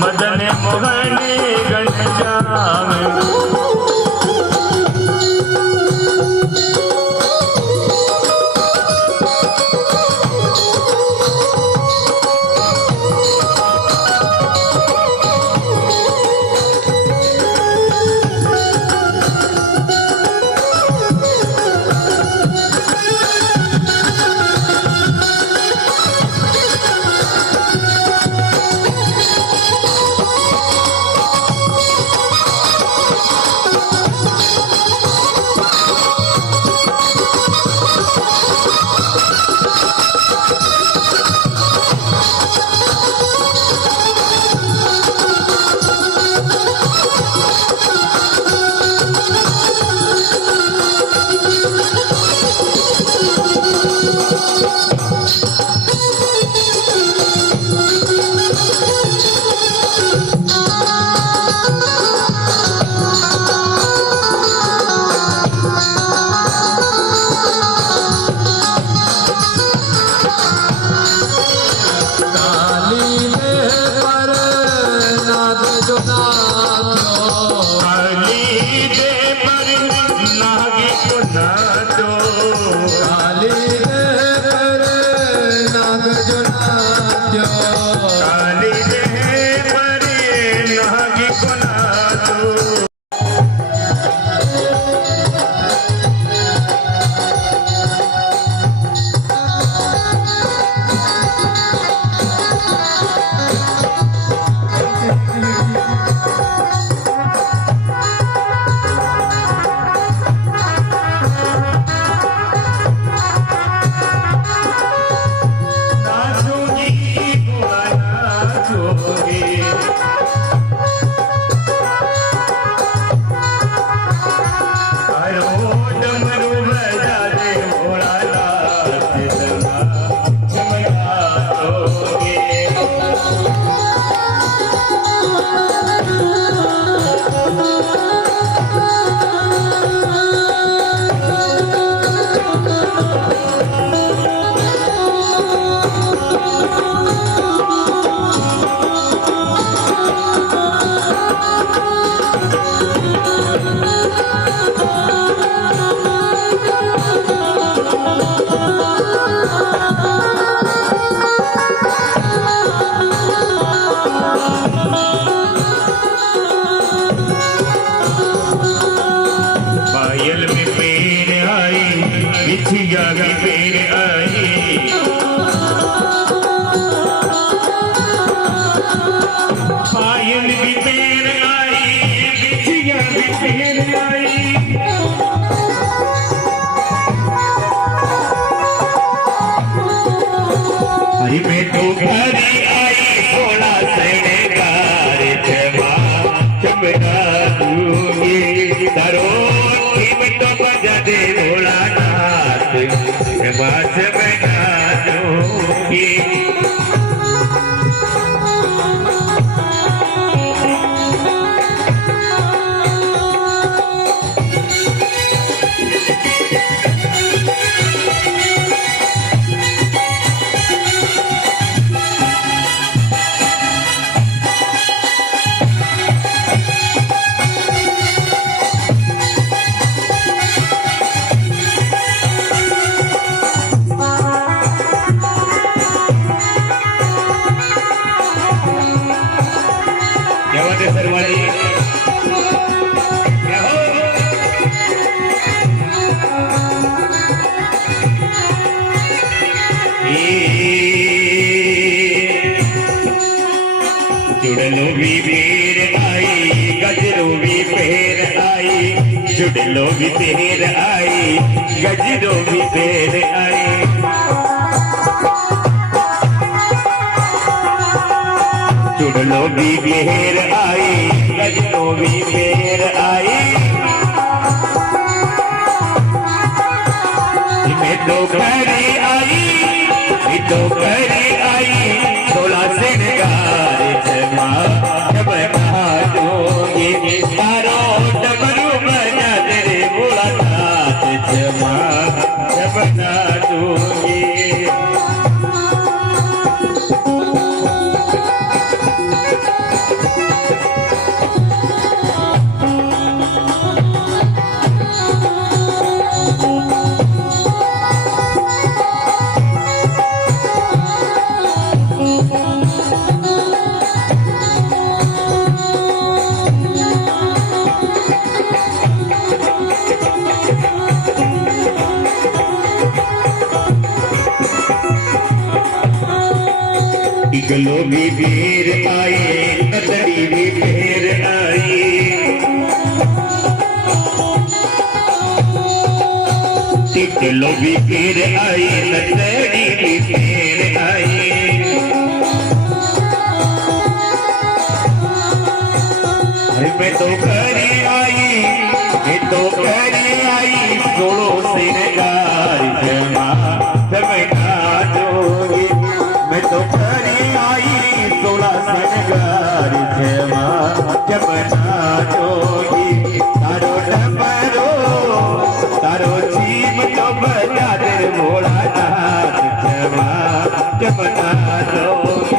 मदन मोहन घनश्याम जुड़लो भी पेर आई गजरो भी पेर आई जुड़लो भी पेर आई गजरो भी पेर आई मैं तो करी आई तो करी आई 16 श्रृंगार जमा जब कहा दूंगी तारो टिकलो भी फेर आई नतड़ी भी फेर आई टिकलो भी फेर आई नतड़ी भी फेर आई मैं तो करी आई मैं तो करी आई सोलो सिंगार जमा जमना जोगी मैं तो करी आई सोला सिंगार जमा जमना जोगी तारो डमरो तारो जीव तो बजा दे भोला नाथ जमा जमना जोगी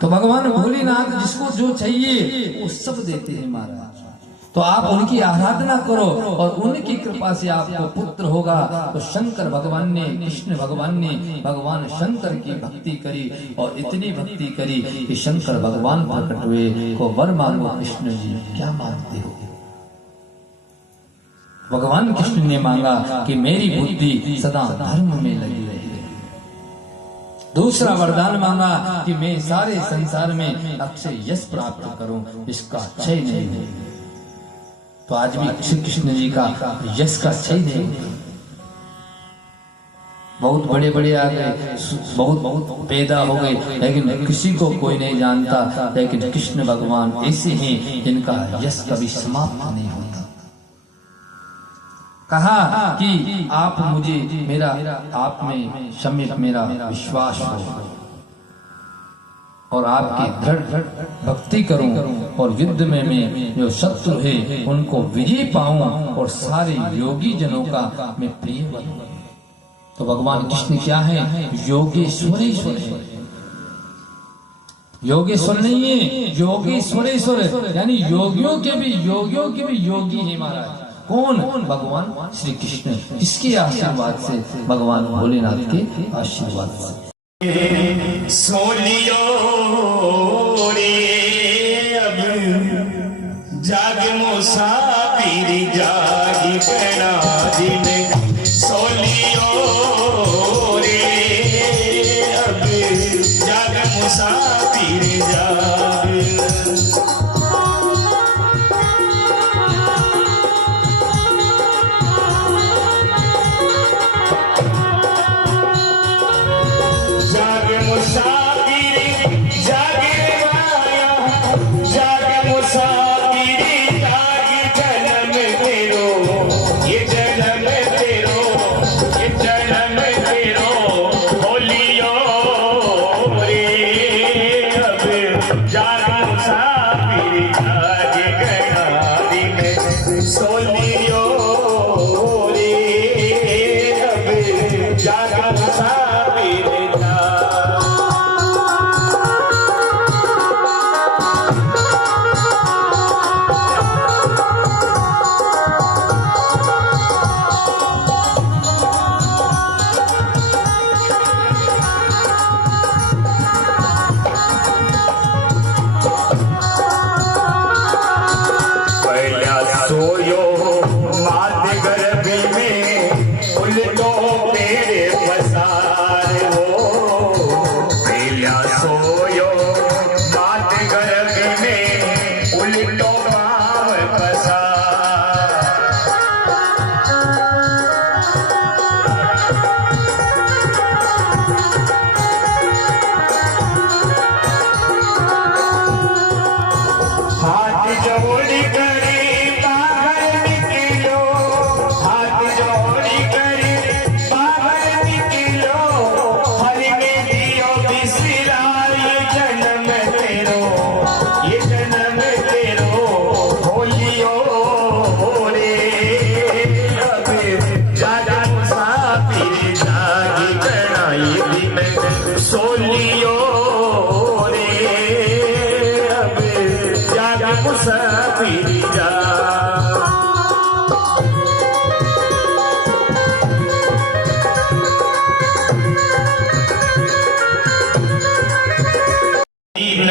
तो भगवान भोलेनाथ जिसको जो चाहिए वो सब देते हैं महाराज। तो आप उनकी आराधना करो और उनकी कृपा से आपको पुत्र होगा। तो शंकर भगवान ने कृष्ण भगवान ने भगवान शंकर की भक्ति करी और इतनी भक्ति करी कि शंकर भगवान प्रकट हुए को वर मांगो कृष्ण जी क्या मांगते हो। भगवान कृष्ण ने मांगा कि मेरी बुद्धि सदा धर्म में लगी रहे। दूसरा वरदान मांगा कि मैं सारे संसार में अक्षय यश प्राप्त करूं, इसका क्षय नहीं हो। तो आज भी श्री कृष्ण जी का यश का क्षय नहीं होता। बहुत बड़े बड़े आ गए, बहुत पैदा हो गए, लेकिन किसी को कोई नहीं जानता। लेकिन कृष्ण भगवान ऐसे हैं जिनका यश कभी समाप्त नहीं होता। कहा कि आप मुझे मेरा आप में सम्यक मेरा विश्वास हो और आपकी दृढ़ भक्ति करूं और युद्ध में मैं जो शत्रु है उनको विजय पाऊं और सारे योगी जनों का मैं प्रिय बनूं। तो भगवान कृष्ण क्या है? योगेश्वरेश्वर है। योगेश्वर नहीं है, योगेश्वरेश्वर यानी योगियों के भी योगी है महाराज। कौन? भगवान श्री कृष्ण। किसके आशीर्वाद से? भगवान भोलेनाथ के आशीर्वाद से। सोलियो रे अब जाग मुसाफिर जागी गणाजी में सोलियो रे अब जाग मुसाफिर जाग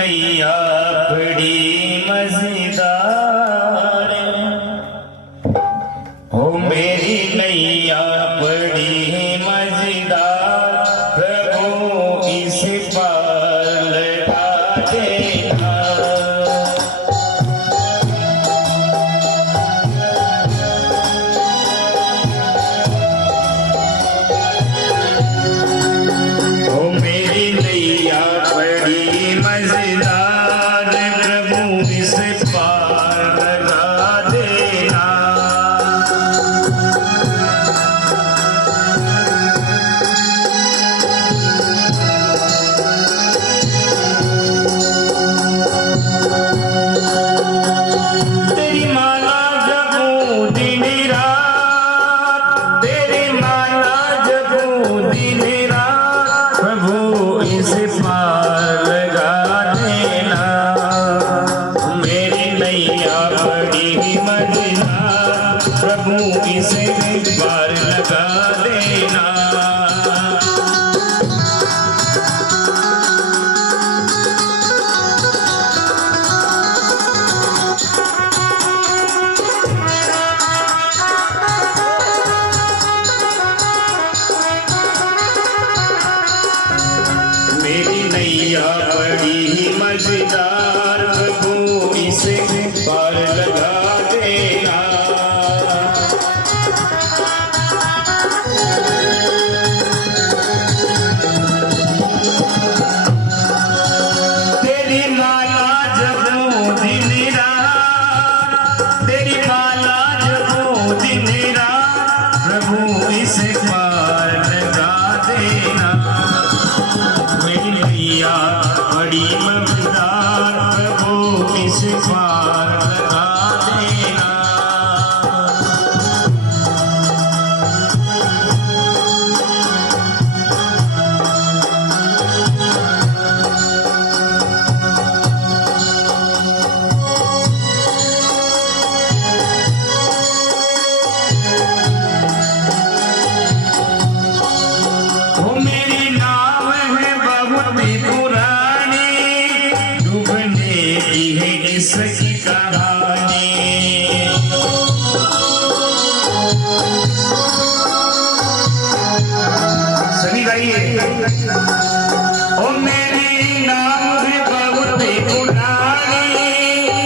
नैया बड़ी मजेदार, हो मेरी नैया बड़ी मजेदार, प्रभु इस पार लगा देना। हो मेरी नैया बड़ी मजेदार, प्रभु इस पार लगा देना। तेरी माला जपूं दिन रात, तेरी माला जपूं दिन रात, प्रभु इस पार लगा देना। मेरी नैया बड़ी मजेदार, प्रभु इस पार लगा देना। मेरी नैया बड़ी मजेदार, प्रभु इसे पार लगा देना। तेरी माला जपूं दिन रात, तेरी माला जपूं दिन रात, प्रभु इसे पार लगा देना। मेरी नैया बड़ी मजेदार, प्रभु इस पार लगा देना। हो मेरी नाव है बहुत ही पुरानी, डूबने की है इसकी कहानी। सभी गाइए। ओ मेरी नाव है बहुत ही पुरानी,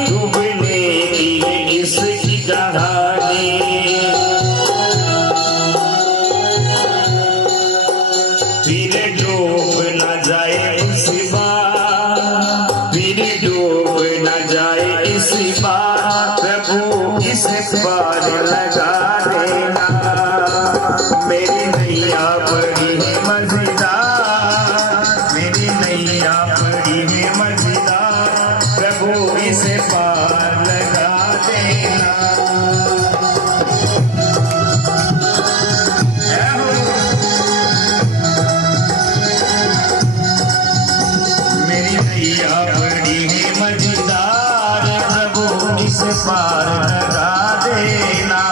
डूबने की है इसकी कहानी। फिर डूब न जाए इस बार, फिर डूब न जाए इस बार, प्रभु इस पार लगा देना। मेरी नैया बड़ी मजेदार, मेरी नैया बड़ी मजेदार, प्रभु इस पार लगा देना। मेरी नैया बड़ी मजेदार, प्रभु इस पार लगा देना।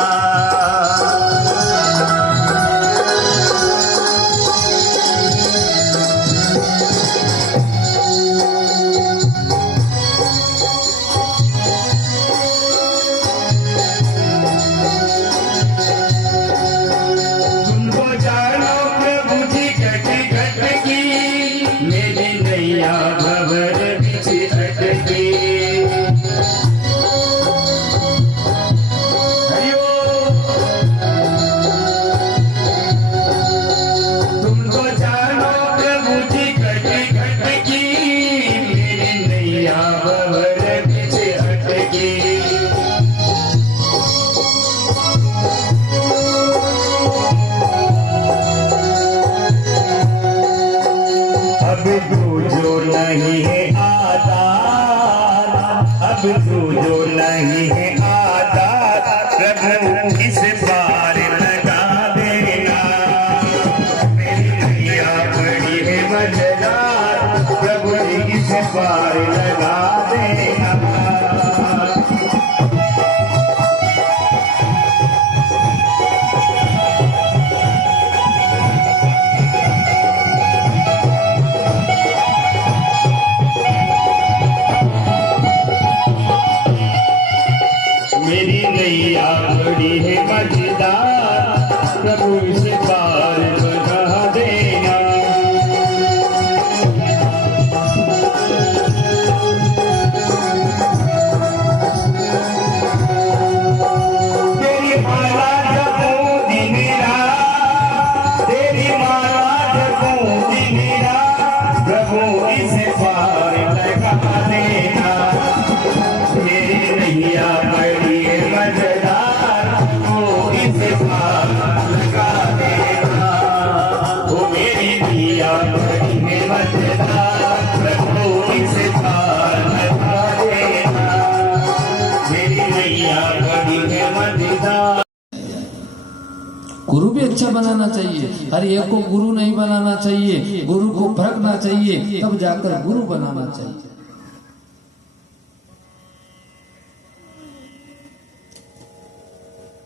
टीचर बनाना चाहिए, हर एक को गुरु नहीं बनाना चाहिए, गुरु को परखना चाहिए, तब जाकर गुरु बनाना चाहिए।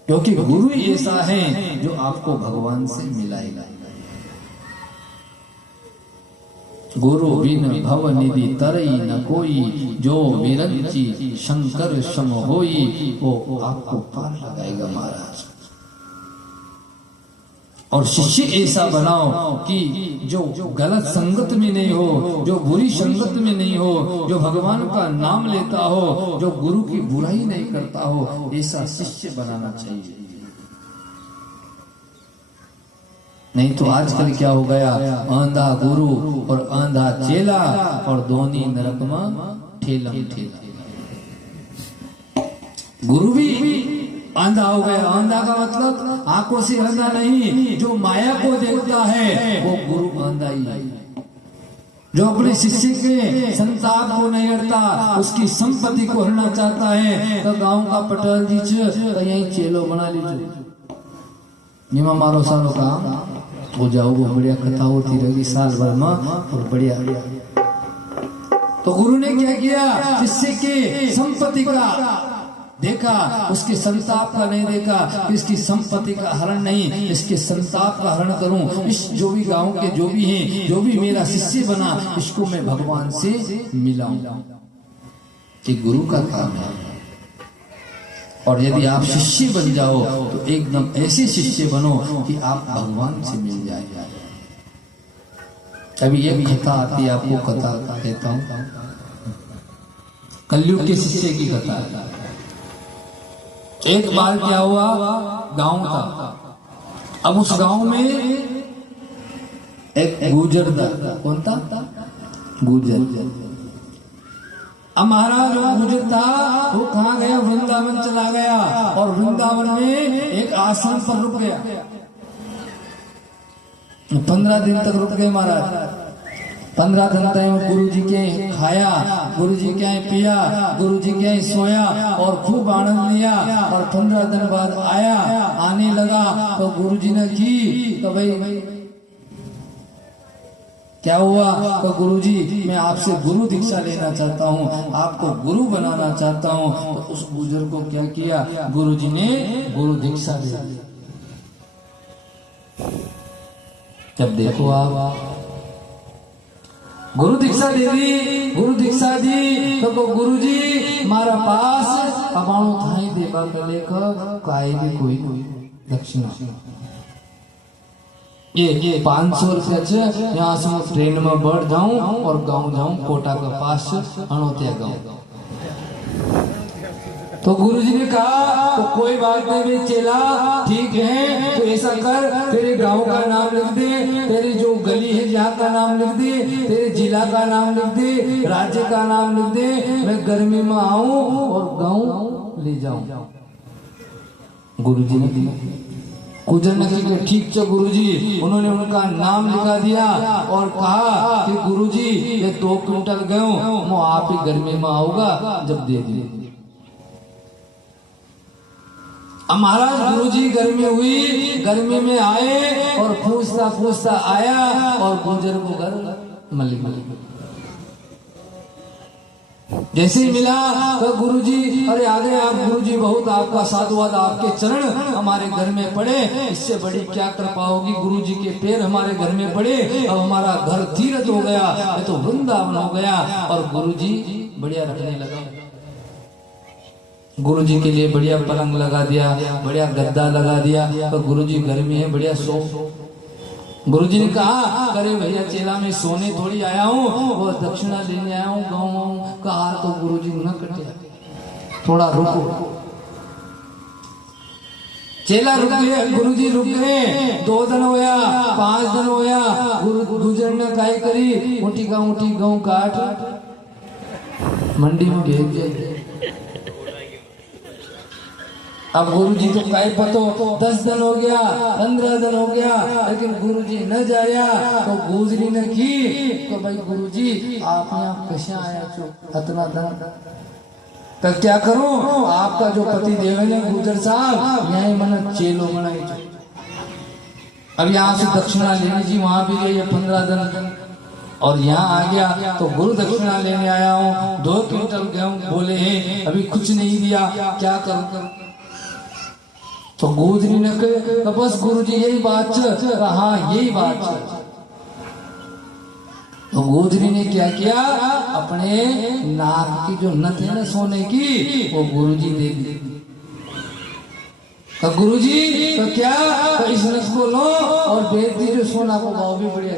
क्योंकि गुरु ऐसा है जो आपको भगवान से मिलाएगा। गुरु बिन भव निधि तरई न कोई, जो विरंची शंकर सम होई, वो आपको पार लगाएगा महाराज। और शिष्य ऐसा बनाओ कि जो गलत संगत में नहीं हो, जो बुरी संगत में नहीं हो, जो भगवान का नाम लेता हो, जो गुरु की बुराई नहीं करता हो, ऐसा शिष्य बनाना चाहिए। नहीं तो आजकल क्या हो गया, आंधा गुरु और आंधा चेला, और दोनों नरक में ठेलम ठेला। गुरु भी आंधा हो गया। आंधा का मतलब आंखों से अंधा नहीं, जो माया को देखता है वो गुरु आंधा ही है। जो अपने शिष्य के संताप को नहीं हरता, उसकी संपत्ति को हरना चाहता है, तो गांव का पटेल जी तो यही चेलो बना लीजिए, निमा मारो सारो काम हो जाओगे, बढ़िया कथा होती रहेगी साल भर में और बढ़िया। तो गुरु ने क्या किया, शिष्य के संपत्ति का देखा, उसके संताप का नहीं देखा कि इसकी संपत्ति का हरण नहीं, इसके संताप का हरण करूं। इस जो भी गांव के जो भी हैं, जो भी मेरा शिष्य बना, इसको मैं भगवान से मिलाऊं। ये गुरु का काम है। और यदि आप शिष्य बन जाओ तो एकदम ऐसे शिष्य बनो कि आप भगवान से मिल जाए। अभी एक कथा आती है, आपको कथा कहता हूं, कलयुग के शिष्य की कथा है। एक बार क्या हुआ, गांव था। अब उस गांव में एक गुजर था। कौन था? गुजर। अब महाराज गुजर था, वो कहाँ गया, वृंदावन चला गया, और वृंदावन में एक आश्रम पर रुक गया। 15 दिन तक रुक गए महाराज। 15 दिन तक गुरु जी के खाया, गुरु जी के पिया, गुरु जी के सोया और खूब आनंद लिया। और 15 दिन बाद आया, आने लगा तो गुरु जी ने की तो भाई क्या हुआ, तो गुरु जी मैं आपसे गुरु दीक्षा लेना चाहता हूँ, आपको गुरु बनाना चाहता हूँ। तो उस गुजर को क्या किया, गुरु जी ने गुरु दीक्षा दी। जब देखो आप गुरु दीक्षा दे दी, गुरु दीक्षा दी तो गुरु जी मारा पास अबाणु थाई देवा के लेकर काय भी कोई दक्षिणा। ये 500 रुपया यहाँ से मैं ट्रेन में बढ़ जाऊं और गांव जाऊं, कोटा के पास अनोतिया गांव। तो गुरु जी ने कहा तो कोई बात नहीं बे चेला, ठीक है, तो ऐसा कर, तेरे गांव का नाम लिख दे, तेरी जो गली है जहाँ का नाम लिख दे, तेरे जिला का नाम लिख दे, राज्य का नाम लिख दे, मैं गर्मी में आऊं और गांव ले जाऊं। गुरु जी ने दिया। गुजर ने कहा ठीक है गुरु जी। उन्होंने उनका नाम लिखा दिया और कहा कि गुरु जी ये 2 क्विंटल गेहूं मैं आप ही गर्मी में आऊंगा जब दे दिए। अब महाराज गुरु जी गर्मी हुई, गर्मी में आए और पूछता पूछता आया और गुजर को घर मलिक जैसे ही मिला तो गुरु जी, अरे आ गए आप गुरु जी, बहुत आपका साधुवाद, आपके चरण हमारे घर में पड़े, इससे बड़ी क्या कृपा होगी। गुरु जी के पैर हमारे घर में पड़े, अब हमारा घर तीर्थ हो गया, ये तो वृंदावन हो गया। और गुरु जी बढ़िया रखने लगा। गुरु जी के लिए बढ़िया पलंग लगा दिया, बढ़िया गद्दा लगा दिया। तो गुरु जी घर में है, बढ़िया सो। गुरु जी ने कहा अरे भैया चेला मैं सोने थोड़ी आया हूँ, वो दक्षिणा लेने आया हूँ गाँव। कहा तो गुरु जी न कटे, थोड़ा रुको। चेला रुक गए, गुरु जी रुक गए। 2 दिन होया, 5 दिन होया, गुरु गुजर ने काय करी, ऊँटी का ऊँटी गेहूं काट मंडी में भेज दिया। अब गुरु जी को काय पतो, 10 दिन हो गया, 15 दिन हो गया, लेकिन गुरु जी न जाया। तो गुजरी ने की तो भाई गुरु जी आप यहाँ कैसे आया छो इतना दिन, तब क्या करूं, आपका जो पति देव है गुजर साहब यही मन चेलो बनाई छो। अब यहाँ से दक्षिणा लेनी जी, वहां भी गई 15 दिन, और यहाँ आ गया तो गुरु दक्षिणा लेने आया हूँ, 2 क्विंटल गेहूं बोले हैं, अभी कुछ नहीं दिया, क्या करूं? तो गुरुजी ने कहा बस गुरुजी यही बात है, हाँ यही बात है। तो गुरुजी ने क्या किया, अपने नाक की जो नथ है ना सोने की, वो गुरुजी दे दी। तो गुरुजी तो क्या, तो इस नथ को लो और बेच दीजिए, सोना को भाव भी बढ़िया,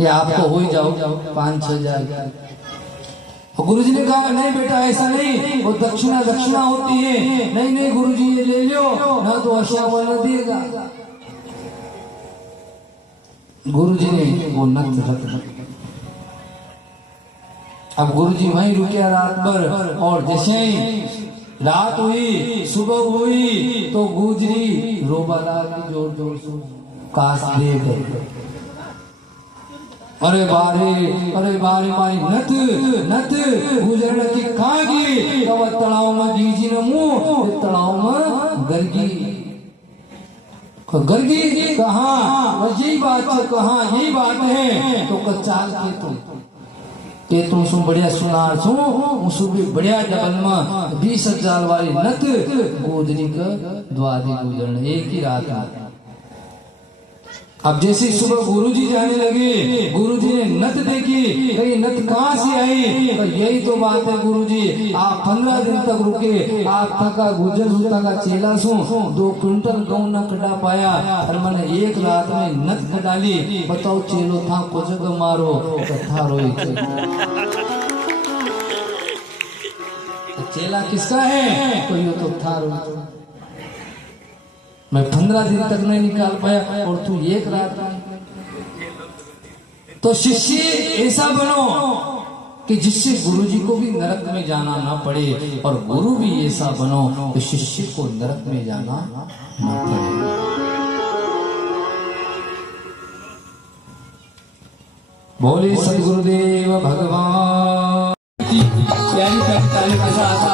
ये आपको हो ही जाओ 5-6 हजार। तो गुरुजी ने कहा नहीं बेटा ऐसा नहीं, वो दक्षिणा होती है, नहीं नहीं गुरुजी ये ले लो ना, तो अच्छा वाला देगा। गुरुजी ने वो नथ रख दी। अब गुरुजी वहीं रुके रात भर, और जैसे ही रात हुई सुबह हुई तो गुजरी रोबा लगी जोर जोर से, काश दे गए, अरे बारे मारी नत गुजरण की खागी, तब तलाव में गीजी न मुंह, तलाव में गरगी कहाँ, यही बात है, कहाँ यही बात है। तो चाल के तुम सुन बढ़िया सुनार सु भी बढ़िया डबल में 20,000 वाली नत गोदरी का द्वारी गुजरण एक ही रात में। अब जैसे सुबह गुरुजी जाने लगे, गुरुजी ने नत देखी, कही नत कहाँ से आई, तो यही तो बात है गुरुजी, आप 15 दिन तक रुके, आप थका गुजर का चेला सो, 2 क्विंटल गेहूं न कटा पाया, और मैंने एक रात में नत कटाली, बताओ चेलो था को जगह मारो तो था रोई। चेला किसका है, तो ये तो था रोई। मैं 15 दिन तक नहीं निकाल पाया और तू एक रात में। तो शिष्य ऐसा बनो कि जिससे गुरुजी को भी नरक में जाना ना पड़े, और गुरु भी ऐसा बनो कि शिष्य को नरक में जाना ना पड़े। बोले सदगुरुदेव भगवान की प्यारी ताली के साथ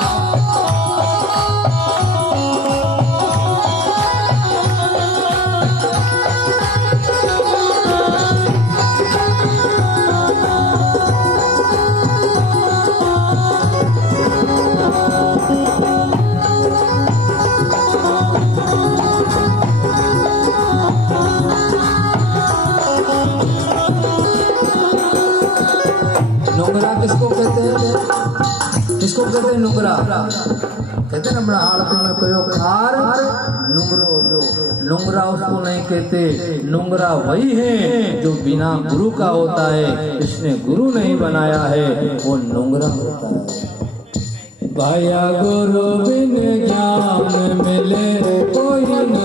किसको कहते हैं नुंगरा, कहते ना बड़ा हाड़ में कहो खार नुंगरो, जो नुंगरा उसको नहीं कहते, नुंगरा वही है जो बिना गुरु का होता है, इसने गुरु नहीं बनाया है, वो नुंगरा होता है। भाया गुरु बिन ज्ञान मिले कोई न,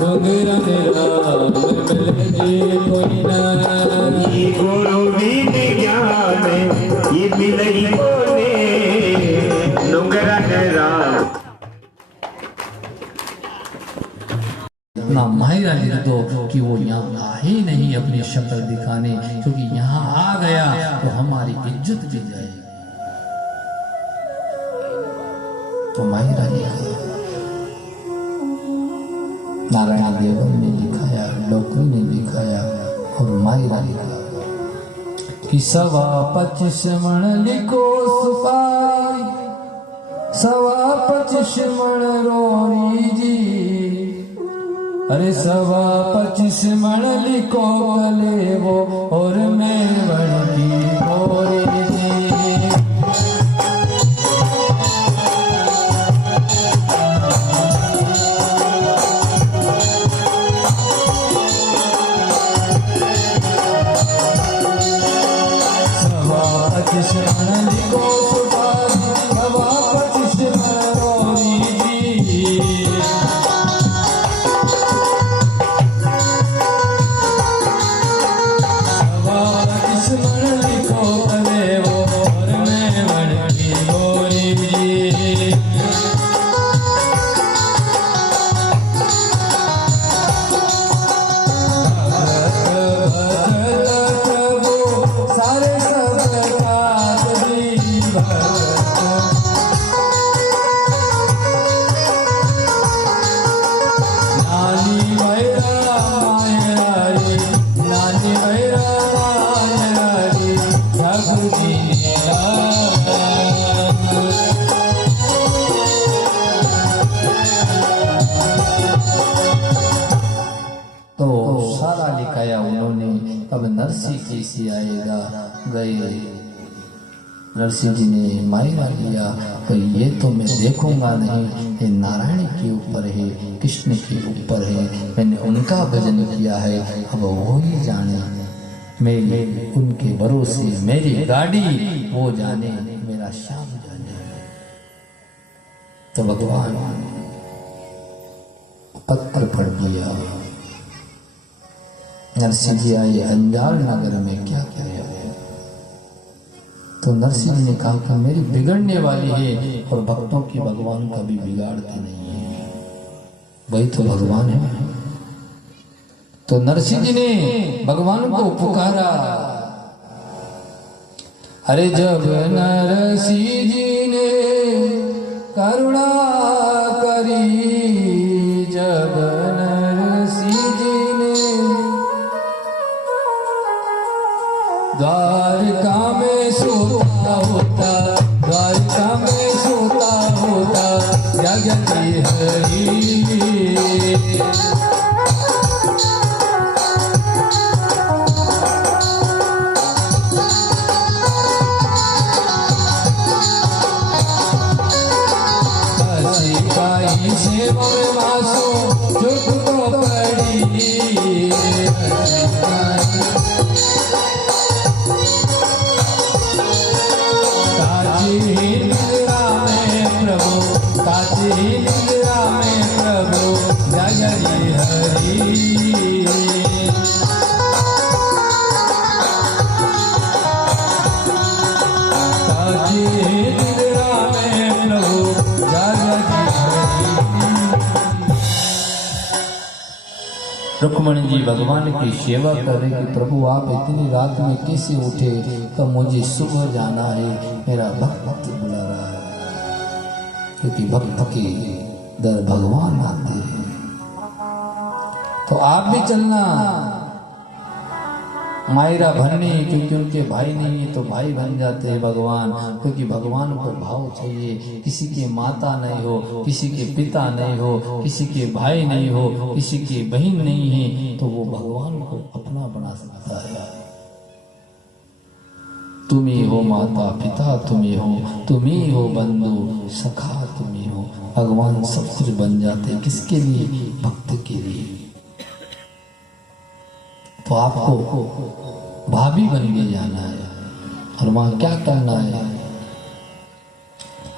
नुंगरा निराम मिले जी कोई न, गुरु बिन ज्ञान ये मिलई कोने, नुंगरा निराम। इतना माहिरा लिख दो कि वो यहाँ आ ही नहीं अपनी शक्ल दिखाने, क्योंकि यहाँ आ गया तो हमारी इज्जत भी जाएगी। तो माहिरा लिखा, नारायण देवन ने लिखाया, लोकरी ने लिखाया, और माहिरा लिखा कि 25 मण लिखो सुपारी, 25 मण रोनी जी, अरे 25 मण लिखो गले वो, और मैं बन की बोरी जी। लिखो तो सारा लिखाया उन्होंने। अब नरसिंह कैसे आएगा? गए नरसिंह जी ने मायरा लिया, तो ये तो मैं देखूंगा नहीं, ये नारायण के ऊपर है, कृष्ण के ऊपर है, मैंने उनका भजन किया है, अब वो ही जाने, मेरे उनके भरोसे मेरी गाड़ी वो जाने, मेरा श्याम जाने। तो भगवान पत्थर पड़ दिया। नरसिंह जी आए अंजाल नगर में, क्या किया? तो नरसिंह जी ने कहा कि मेरी बिगड़ने वाली है, और भक्तों की भगवान कभी बिगाड़ते नहीं है, वही तो भगवान है। तो नरसिंह जी ने भगवान को पुकारा। अरे जब नरसिंह जी ने करुणा करी, जब नरसिंह जी ने द्वारका में सोता होता, द्वारका में सोता होता जगती हरी। सेवा में मासो झुक तो पड़ी, काची निद्रा में प्रभु, काची निद्रा में प्रभु जगरी हरी। काची निद्रा में प्रभु जगरी। रुक्मणी जी भगवान की सेवा कर रहे कि प्रभु आप इतनी रात में कैसे उठे? तो मुझे सुबह जाना है, मेरा भक्त बुला रहा है, क्योंकि भक्त के दर भगवान आते हैं। तो आप भी चलना मायरा बनने, क्योंकि उनके भाई नहीं है तो भाई बन जाते हैं भगवान, क्योंकि भगवान को भाव चाहिए। किसी के माता नहीं हो, किसी के पिता नहीं हो, किसी के भाई नहीं हो, किसी की बहन नहीं है, तो वो भगवान को अपना बना सकता है। तुम ही हो माता पिता, तुम ही हो बंधु सखा, तुम ही हो। भगवान सब कुछ बन जाते हैं, किसके लिए? भक्त के लिए। तो आपको भाभी बन के जाना है, और वहां क्या करना है?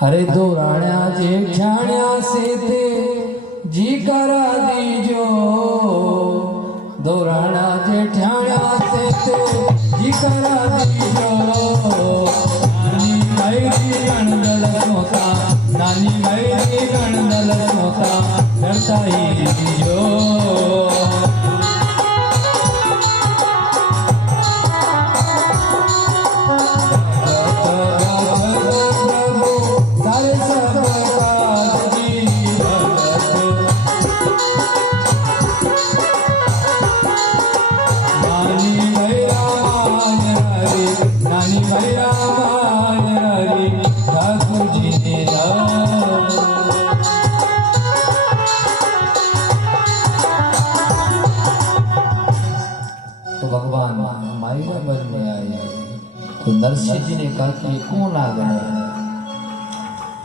अरे दो राणा जेठाण्या से थे जी करा दीजो, दो राणा जेठाण्या से थे जी करा दीजो। नानी मैरी गणदल सोता, नानी मैरी गणदल सोता करता ही दीजो। तो नरसिंह जी ने कहा कि कौन आ गया?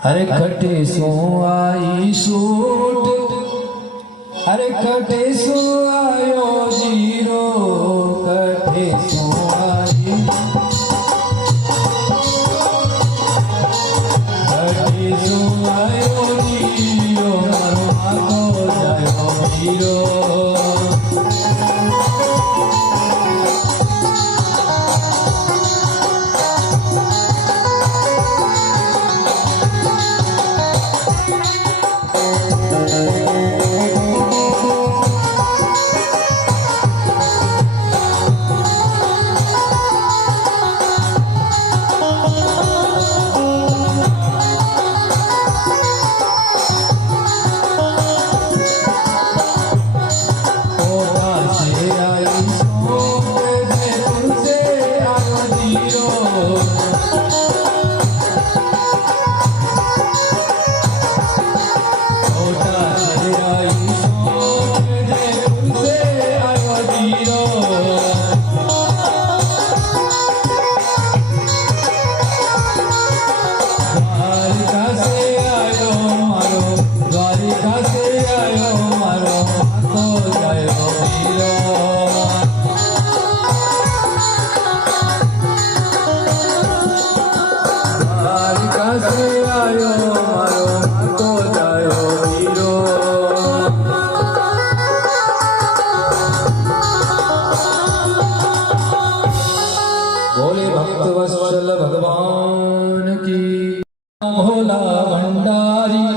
अरे खटे सो आई सूट, अरे खटे सो आयो जीरो, खटे सो आई, खटे सो आयो जीरो, मरवा को जायो जीरो। भोला भंडारी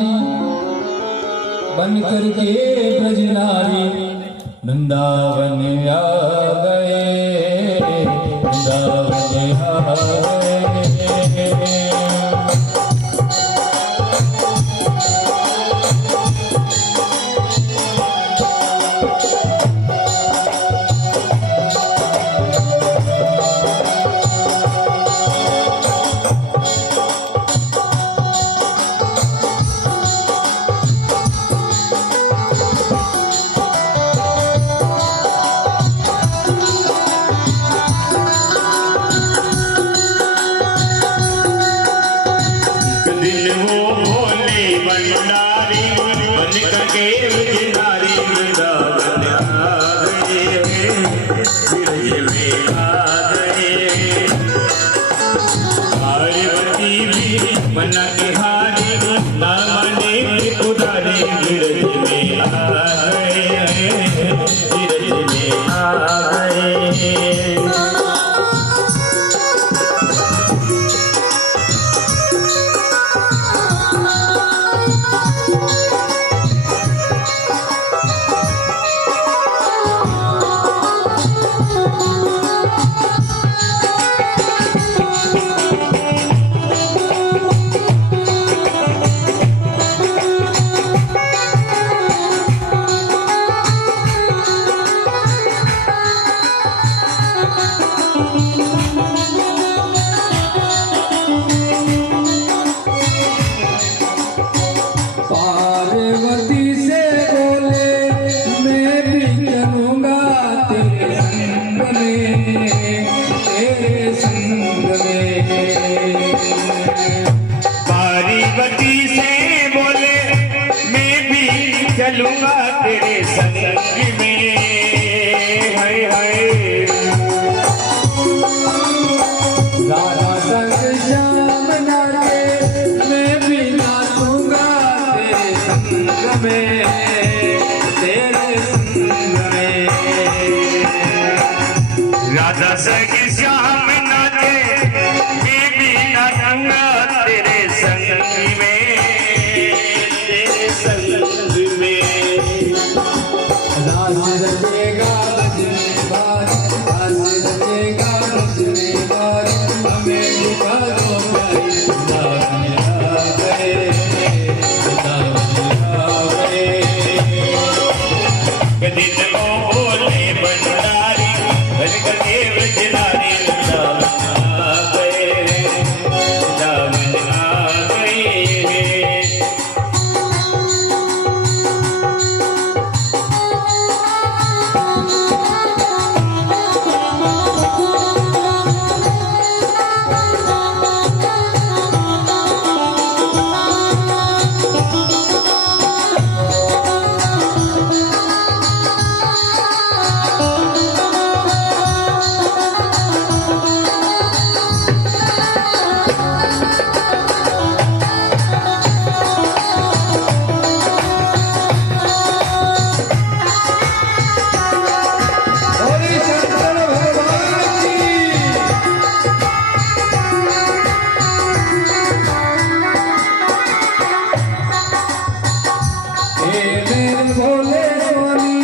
बन करके ब्रज नारी वृंदावन आ गए, वृंदावन आ गए। दिन वो भोले भंडारी बन करके बिहारी वृंदावन आ गए, ब्रज में आ गए। पार्वती भी बना के हारी ना माने उधारी ब्रज में आ गए, ब्रज में आ गए। पार्वती से बोले मैं भी चलूंगा तेरे संग में, तेरे संग में। पार्वती से बोले मैं भी चलूंगा तेरे संग में, हाय हाय। राधा संग श्याम नाचे मैं भी नाचूंगा तेरे संग में, तेरे संग में। राधा संग श्याम नाचे मैं भी नाचूंगा तेरे संग में, तेरे संग में। रास रचेगा रचने बार, रास रचेगा रचने बार, हमें दिखा दो भाई वृंदावन आ गए, वृंदावन आ गए। दिन को भोले भंडारी बन करके ब्रज नारी वृंदावन आ गए, वृंदावन आ गए। हरि शंकर भगवान की। हे मेरे भोले स्वामी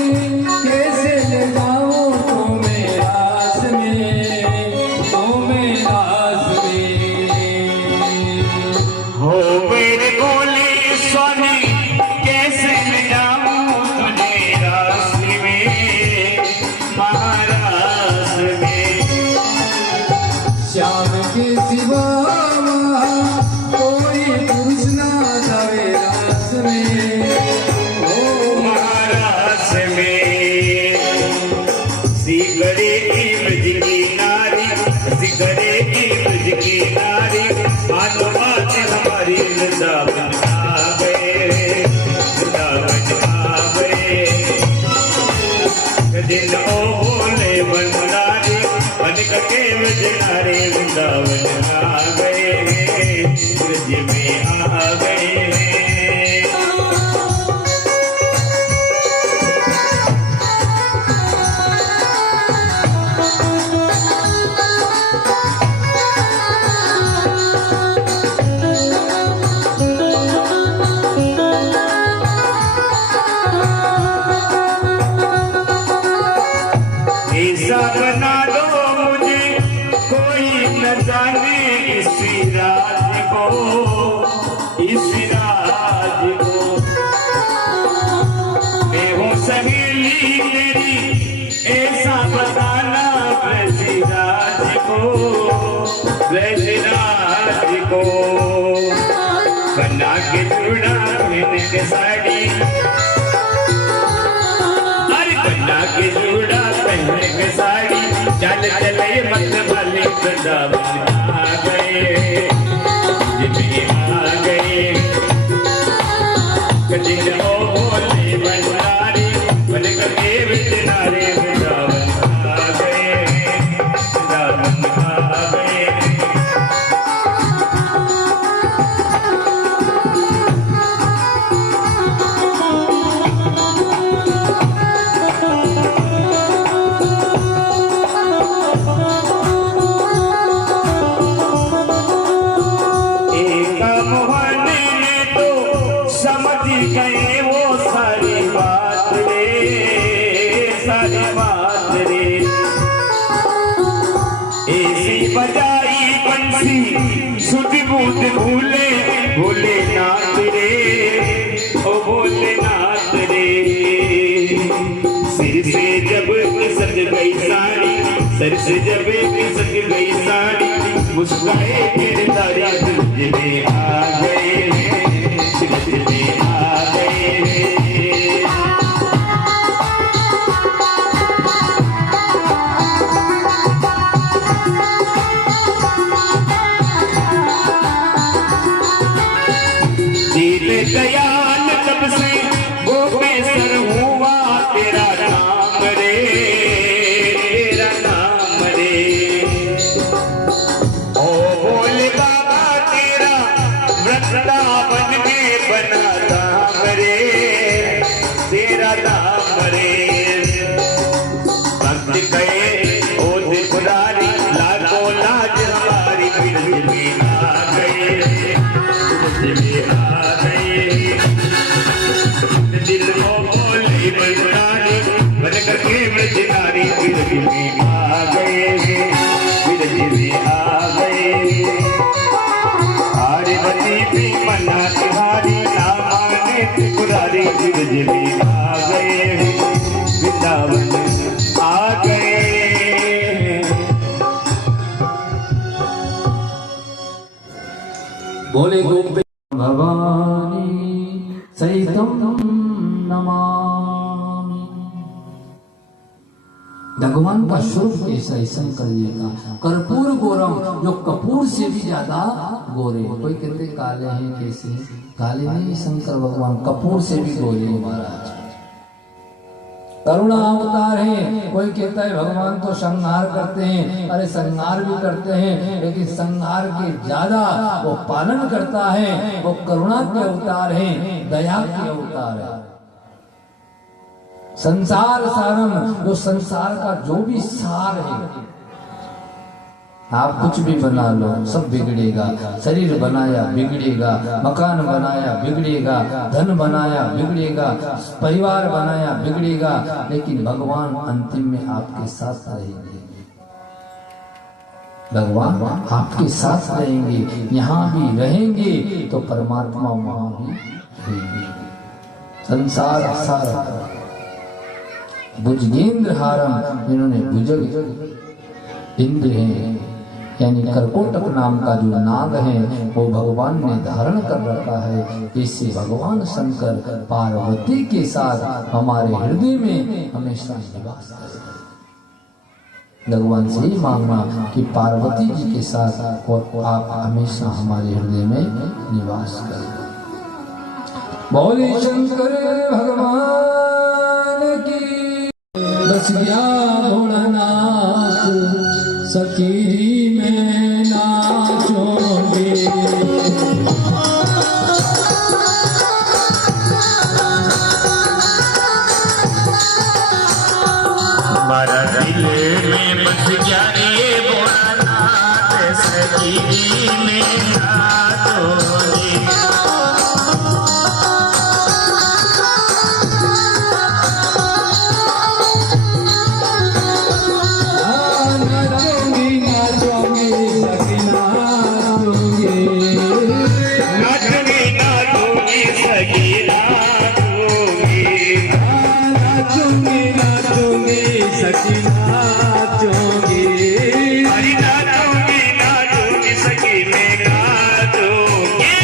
कैसे ले जाऊं तुम्हें रास में, तुम्हें रास में। हो मेरे भोले स्वामी कैसे मैं जाऊं तुझे रास में, महारास में। श्याम के सिवा वहाँ कोई पुरुष ना जावे रास में, ओ महारास में। सिगरे की ब्रज की नारी, सिगरे की ब्रज की नारी, हाथों हाथ हमारी वृंदावन आ गए, वृंदावन आ गए। दिन ओ भोले भंडारी बन करके ब्रज नारी वृंदावन आ गए, ब्रज में आ गए। ऐसा बना दो मुझे कोई न जाने इस राज को, इस राज को। मैं हूँ सहेली तेरी ऐसा बताना ब्रजराज को, ब्रजराज को। बना के चूड़ा पहन के साड़ी, अरे बना के चूड़ा पहन के साड़ी, चल चले मत वाले वृंदावन आ गए, जितने आ गए। कजिन ओ बोले भंडारी, बन के बिचनारे वृंदावन आ गए, वृंदावन आ गए। गए वो सारी बात रे, सारी बात रे। ऐसी बजाई बंसी सुध बुध भूले, भोले नाथ रे, ओ भोले नाथ रे। सिर से जब सज गई साड़ी, सर से जब सज गई साड़ी, मुस्काए गिरधारी तुझ में आ गए, तुझ में आ गए। दीन दयाल तब से गोपेश्वर हुआ तेरा नाम रे, तेरा नाम रे। ओ बोले बाबा तेरा वृंदावन में बना धाम रे, तेरा धाम रे। भक्त गए ओध पुरारी, लाखों लाज हमारी बिरज में आ गए, बिरज में आ गए। दिल को बोले बलरानी, बन करके ब्रजनारी बिरज में आ गए, बिरज में आ गए। पार्वती भी मना तिहारी, ना माने त्रिपुरारी, बिरज में आ गए, वृंदावन आ गए। बोले गोपे भवानी सहितम नमामि। भगवान का स्वरूप ऐसा ही शंकर जी का कर्पूर गोरम, जो कपूर से भी ज्यादा गोरे। कोई कहते काले हैं, कैसे काले नहीं, शंकर भगवान कपूर से भी गोरे हैं महाराज। करुणा अवतार है। कोई कहता है भगवान तो संहार करते हैं, अरे संहार भी करते हैं, लेकिन संहार के ज्यादा वो पालन करता है। वो करुणा के अवतार है, दया के अवतार है। संसार सारम, जो संसार का जो भी सार है, आप कुछ भी बना लो सब बिगड़ेगा। शरीर बनाया बिगड़ेगा, मकान बनाया बिगड़ेगा, धन बनाया बिगड़ेगा, परिवार बनाया बिगड़ेगा, लेकिन भगवान अंतिम में आपके साथ रहेंगे। भगवान आपके साथ रहेंगे, यहाँ भी रहेंगे तो परमात्मा वहां भी रहेंगे। संसार सार भुजगेंद्र हारम, जिन्होंने भुजग इंद्र है, यानी करकोटक नाम का जो नाग है वो भगवान ने धारण कर रखा है। इससे भगवान शंकर पार्वती के साथ हमारे हृदय में हमेशा निवास करें। भगवान से ही मांगना कि पार्वती जी के साथ और आप हमेशा हमारे हृदय में निवास करें। बोले शंकर भगवान की। बस गया भोलानाथ सखी में नाचोगे। हमारा दिल में बस गया रे भोलानाथ सखी में नाचोगे। सखी नाचूंगी अरे नाचूंगी नाचूंगी सखी मैं नाचूंगी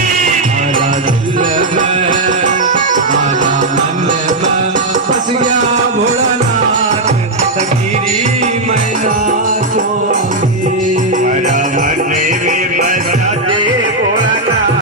मारा दिल में मारा मन में बस गया भोलानाथ सखीरी मैं नाचूंगी हमारा मन में बसा दे भोलानाथ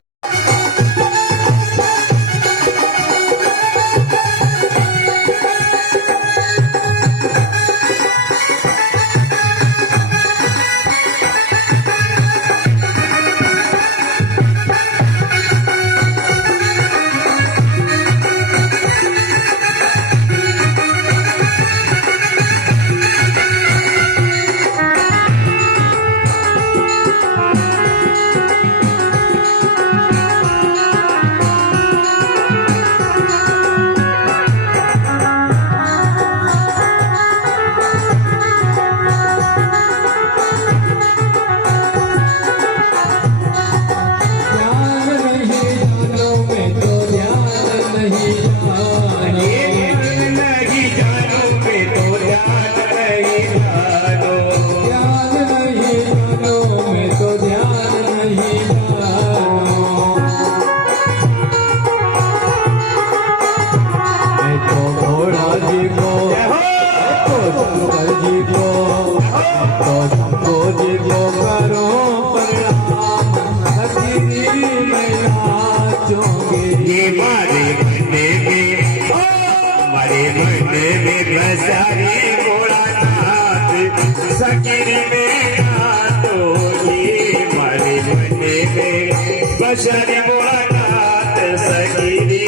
बसरी भोलानाथ सखीरी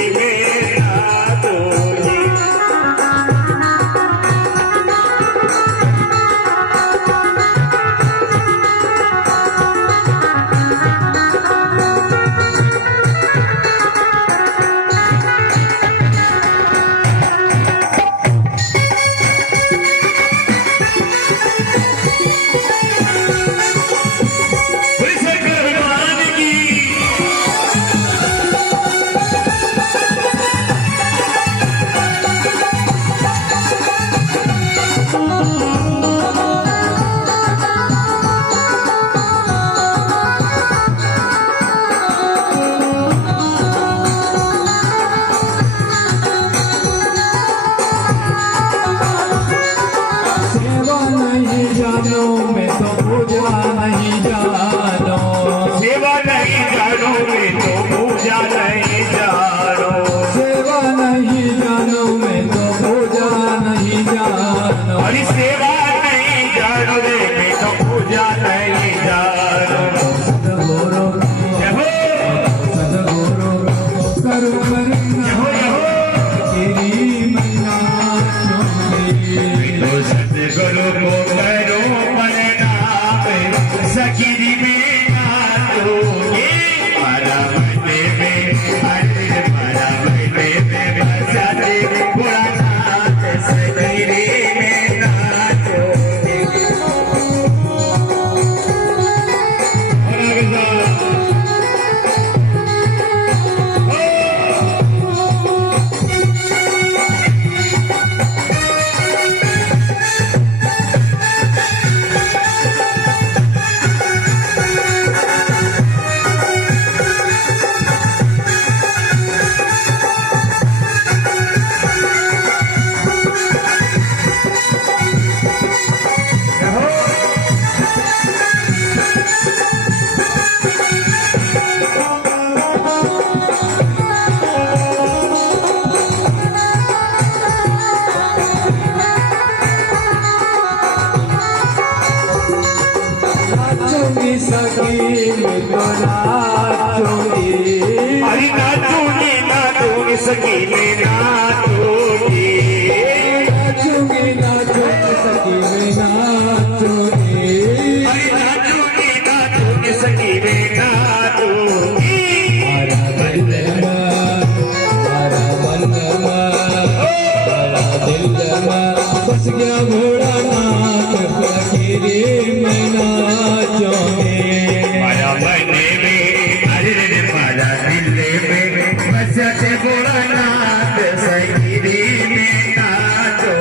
में नाचूंगी अरे नाचूंगी नाचूंगी सखी में नाचूंगी नाचूंगी नाचूंगी सखी में नाचूंगी अरे नाचूंगी नाचूंगी सखी में नाचूंगी मारा दिल बस गया भोलानाथ सखी में नाचूंगी माया बने में अरे माया दिल में बसते भोलानाथ सखी में नाचो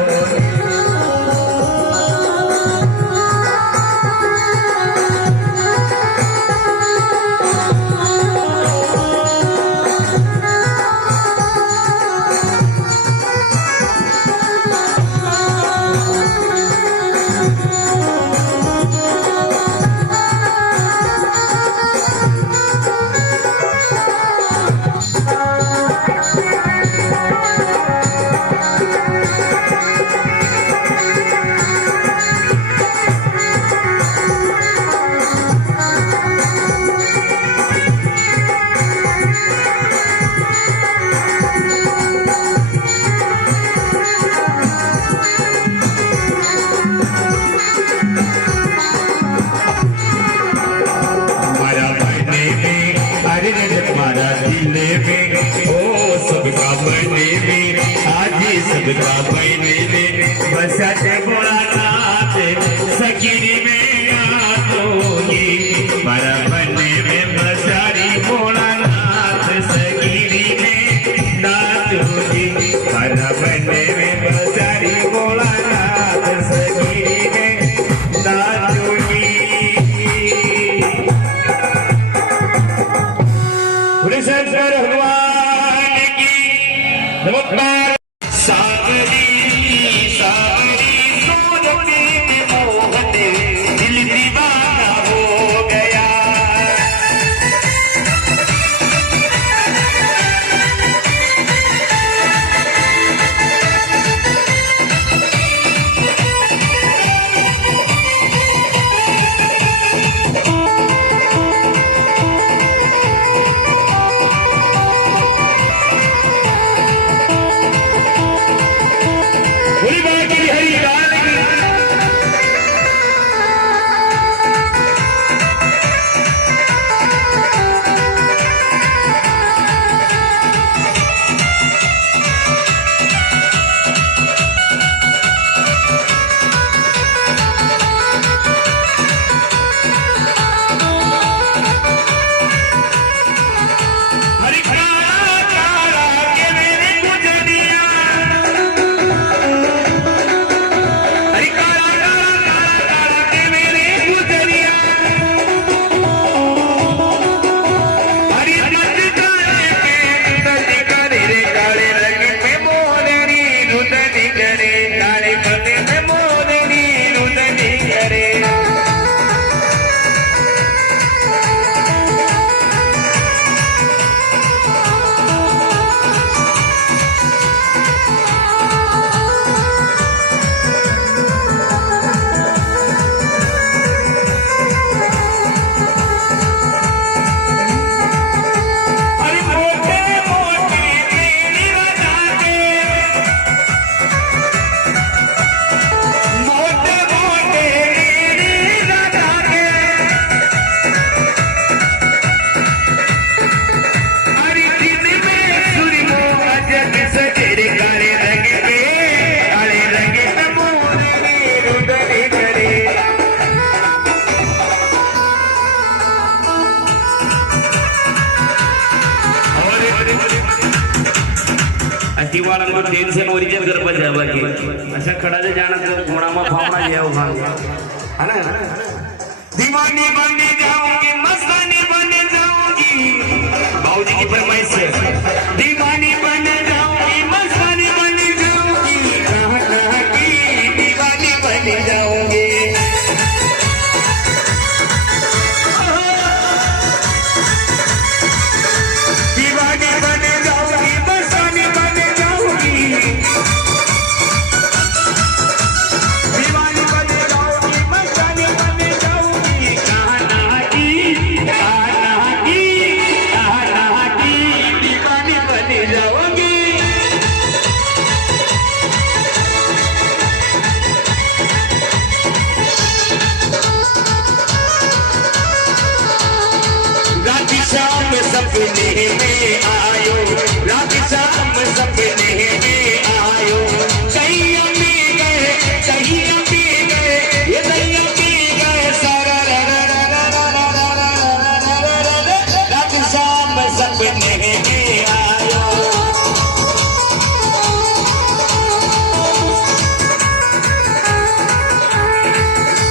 वाला को टेंशन हो रही है घर पर जावा की अच्छा खड़ा से जाना तो घोड़ा में फावड़ा जाओ है ना दीवानी बन जाऊंगी मस्तानी बन जाऊंगी बाबूजी की फरमाइश है दीवानी बन जाऊंगी मस्तानी बन जाऊंगी कहाँ की दीवानी बन जाऊंगी सपने में आयो रात शाम सपने में आयो कहीं में गए कहीं में गए ये दैया में गए सारा रात शाम सपने में आयो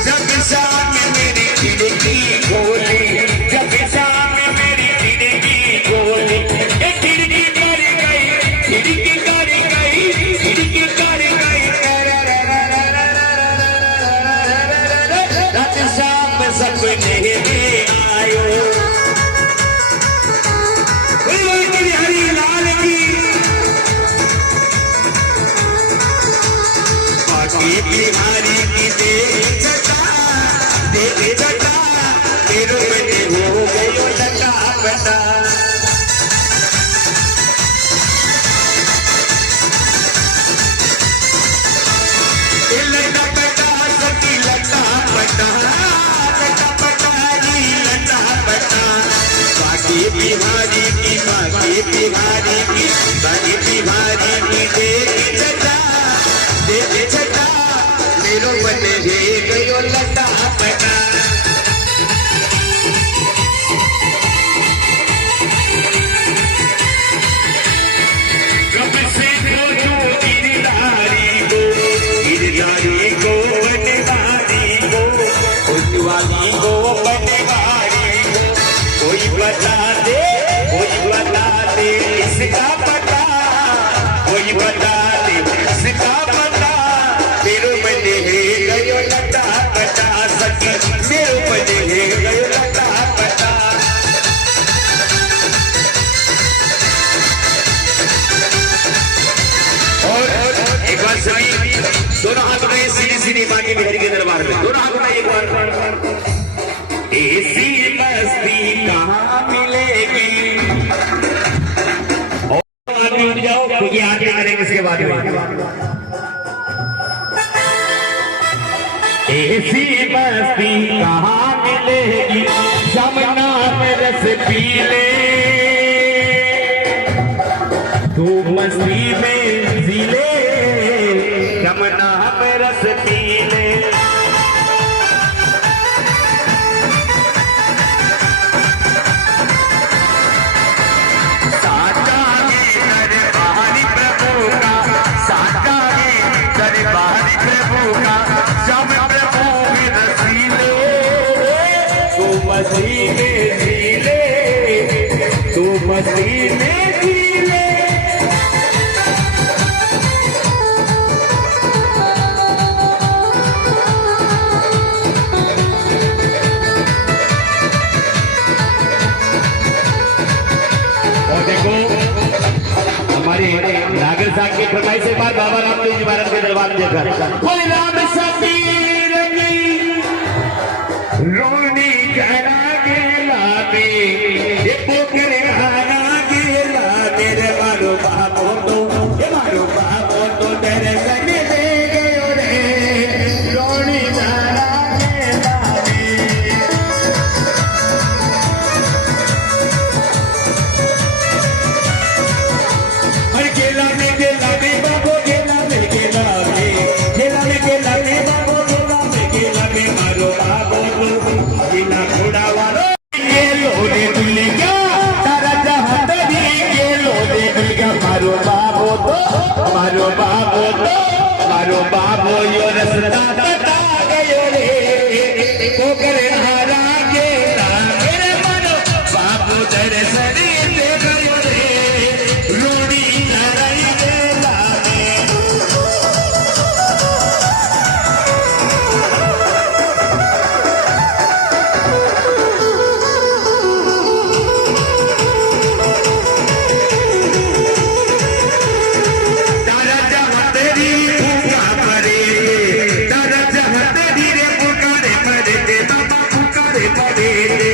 जब शाम मेरी खिड़की खोली जब शाम सपने में आयो हरी लाल की बाकी बिहारी की देख जटा तेरे बने हो गयो लटा बटा लटा बटा सखी लटा बटा बिहारी की बाकी बिहारी की बाकी बिहारी की देख छटा मेरो बने हे गयो लटा पटा कब से खोजो गिरधारी को बनवारी को उजवाली को बनवारी को कोई बता दे इसका पता कोई बता दे इसका पता मेरो बने हे गयो लटा पटा सकी मेरो बने हे गयो लटा पटा और एक बार सभी दोनों हाथ उठाइए सीधी सीधी बाकी बिहारी के दरबार में दोनों हाथ उठाइए एक बार ऐसी मस्ती कहाँ मिलेगी उठ जाओ क्योंकि आगे करेंगे इसके बाद ऐसी मस्ती कहाँ मिलेगी जमुना में रस पी ले तू मस्ती में जी ले जमुना में रस पी ले मस्ती में जी ले तू मस्ती में जी ले और देखो हमारे नागर साहब की फरमाइश के बाद बाबा रामदेव जी महाराज के दरबार में देखा कोई राम सफीर रोनी कहना गेला दे ये पोखरे खाना गेला तेरे मारो बाबो तो तेरे संग ले गयो रे रोनी कहना गेला दे अरे गेला में बाबो गेला में बाबो पोखरे हारा गेला मेरे मारो बाबू दर्शन दे गयो रे रोड़ी लड़ाई गेला तारा जहाँ तेरी फूका करे तारा जहाँ तेरी रे पुकारे पड़े दे बाबा पुकारे पड़े दे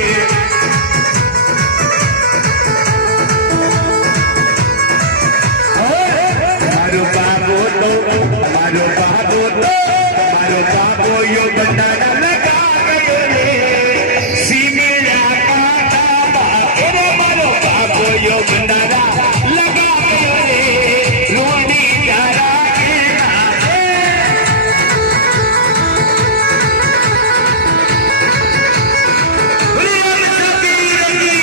मारो बाबो यो बंदाना लगा गयो रे सीमेला काटा बाबो मारो बाबो यो बंदाना लगा गयो रे रोनी प्यारा के नामे राम सबीर की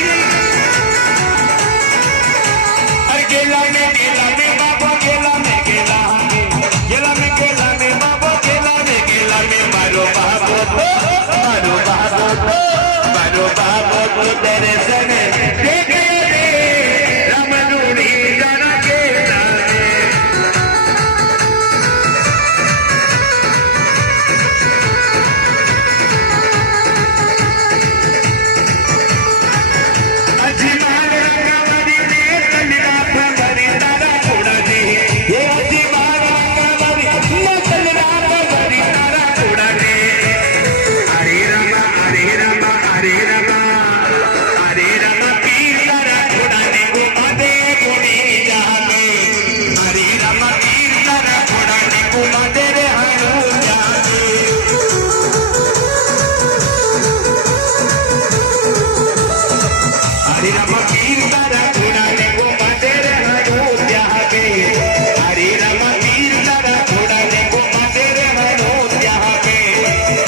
अरे गेला में बाबा गेला में बाबा गेला में मारो बाबो तो तेरे सने देख रे रामनुड़ी जाना के नामे अजीमान रंगावरी ने तलरा फंगरी तारा छोड़ा दे ये अजीमान रंगावरी ने तलरा फंगरी तारा छोड़ा दे हरे रामा हरे रामा हरे रामा हरे रामा पीर तारा छोड़ा दे घुमा दे गोरी जाने हरे रामा पीर तारा छोड़ा दे घुमा दे रे हनु जाने हरे रामा पीर तारा छोड़ा दे घुमा दे रे हनु जाने हरे रामा पीर तारा छोड़ा दे घुमा दे रे हनु जाने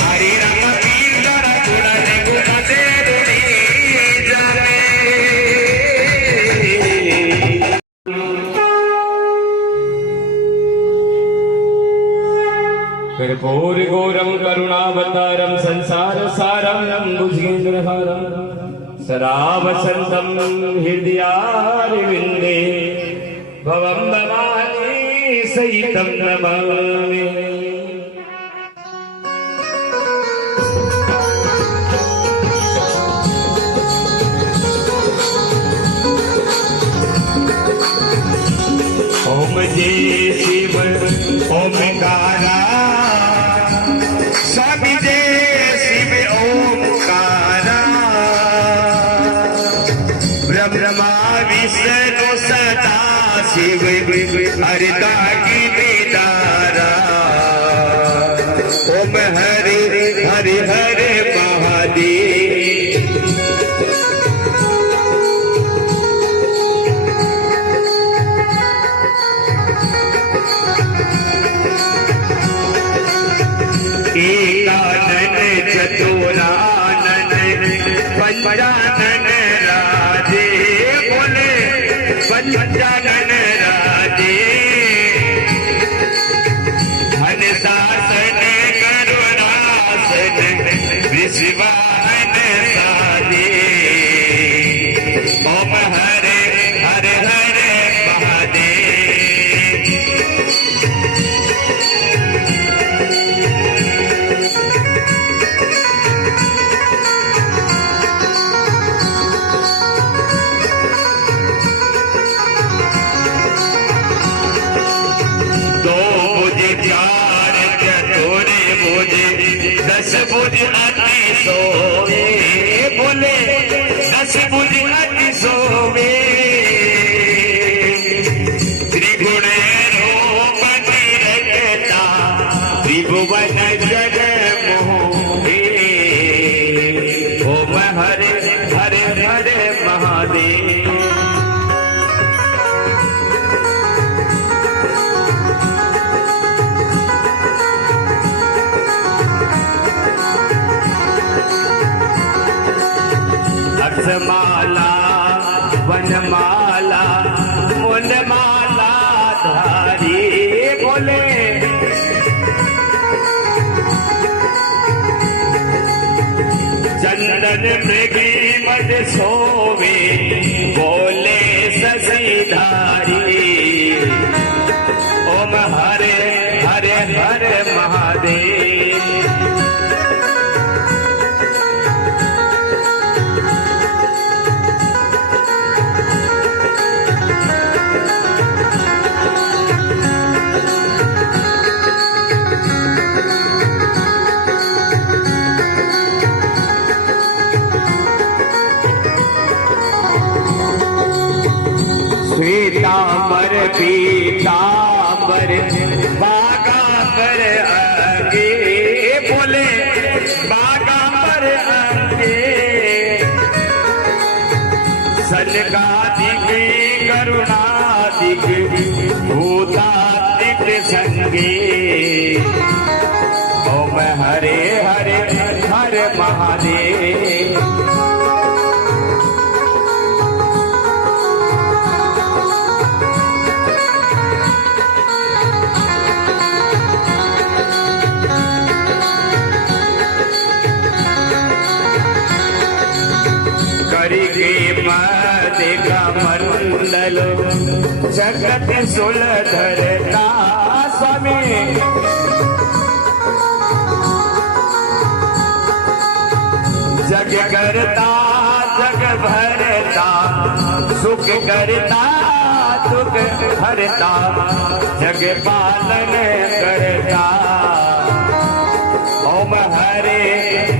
हरे रामा पीर तारा छोड़ा दे घुमा दे रे जाने कर्पूर घोरम करुणावतारम संसार सारम भुजगेन्द्रहारम सरावसंतम हृदयारविंदे भवम भवानी सहितं नमामि ओम जय शिव ओमकारा स्वामी जय शिव ओमकारा ब्रह्मा विष्णु सदा शिव हरिता की बेदारा ओम हरि हरि हरे महादेव एकानन चतुरानन पंचानन राजे बोले पंचानन राजे धन शासन करुणासन विश्वान साजे ओम हरे हरे हरे महादेव दस बुझ अति सोवे बोले दस बुझ अति सोवे त्रिगुण रूप निरखता त्रिभुवन जग मोहे ओम हरे हरे हरे महादेव अक्षमाला वनमाला मुंडमाला धारी बोले मृगी मद सोवे बोले शशिधारी ओम हरे हरे हर महादेव। श्वेतांबर पीतांबर बागांबर अंगे बोले बागांबर अंगे सनकादिक करुणादिक भूतादिक संगे ओम हरे हरे हर महादेव। करिके मद कमंडल जगत सुलधरता स्वामी जग करता जग भरता सुख करता दुख हरता जग पालन करता ओम हरे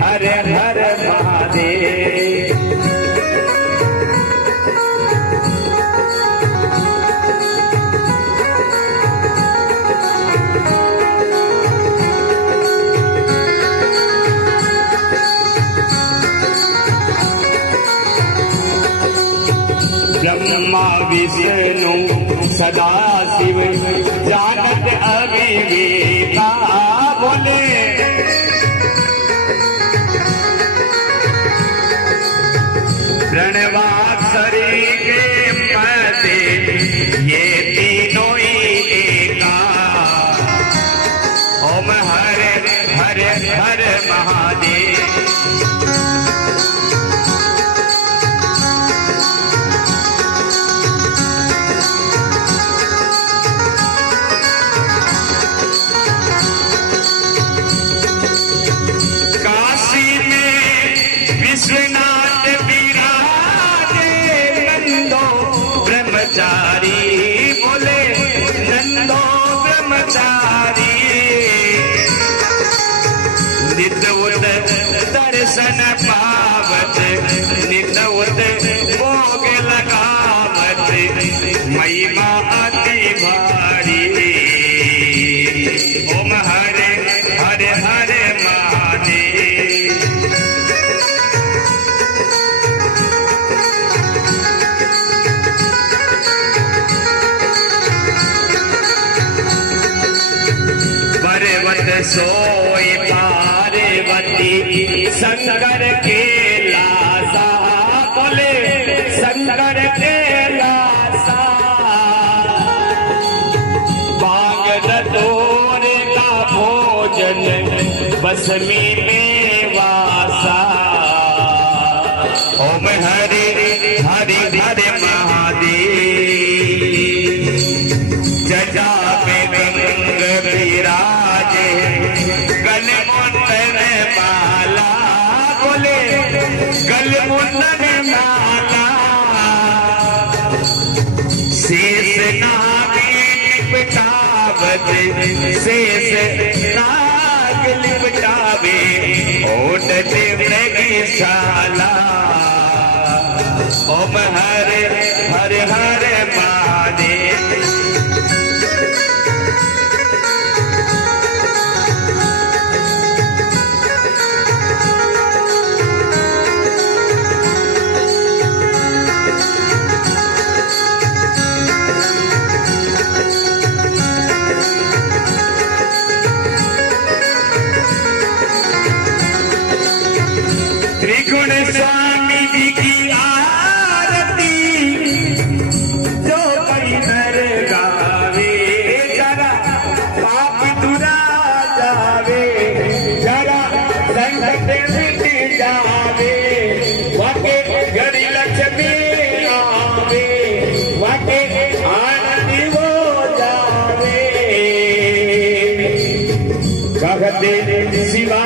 हरे हर महादेव। ब्रह्मा विष्णु सदा शिव जानत अविवेका बोले प्रणवाक्षरी के पते ये तीनों ही एका ओम हरे हरे हर महादेव। विश्वनाथ विराजे नंदो ब्रह्मचारी बोले नंदो ब्रह्मचारी नित्य उद दर्शन पावत नित्य उद भोग लगावत महिमा अति भारी ओम हरे हरे हरे महादेव। पर्वत सोई पार्वती शंकर के लासा बोले शंकर के लासा बाग दतोर का भोजन बसमी में वासा ओम हरे हरे हरे महादेव। जजा में रंग विराजे गल मुंडन माला बोले गल मुंडन माला शेष नाग लिपटावत शेष नाग लिपटावे ओट मृगशाला ओम हरे हरे हरे महादेव। त्रिगुण भगत सिवा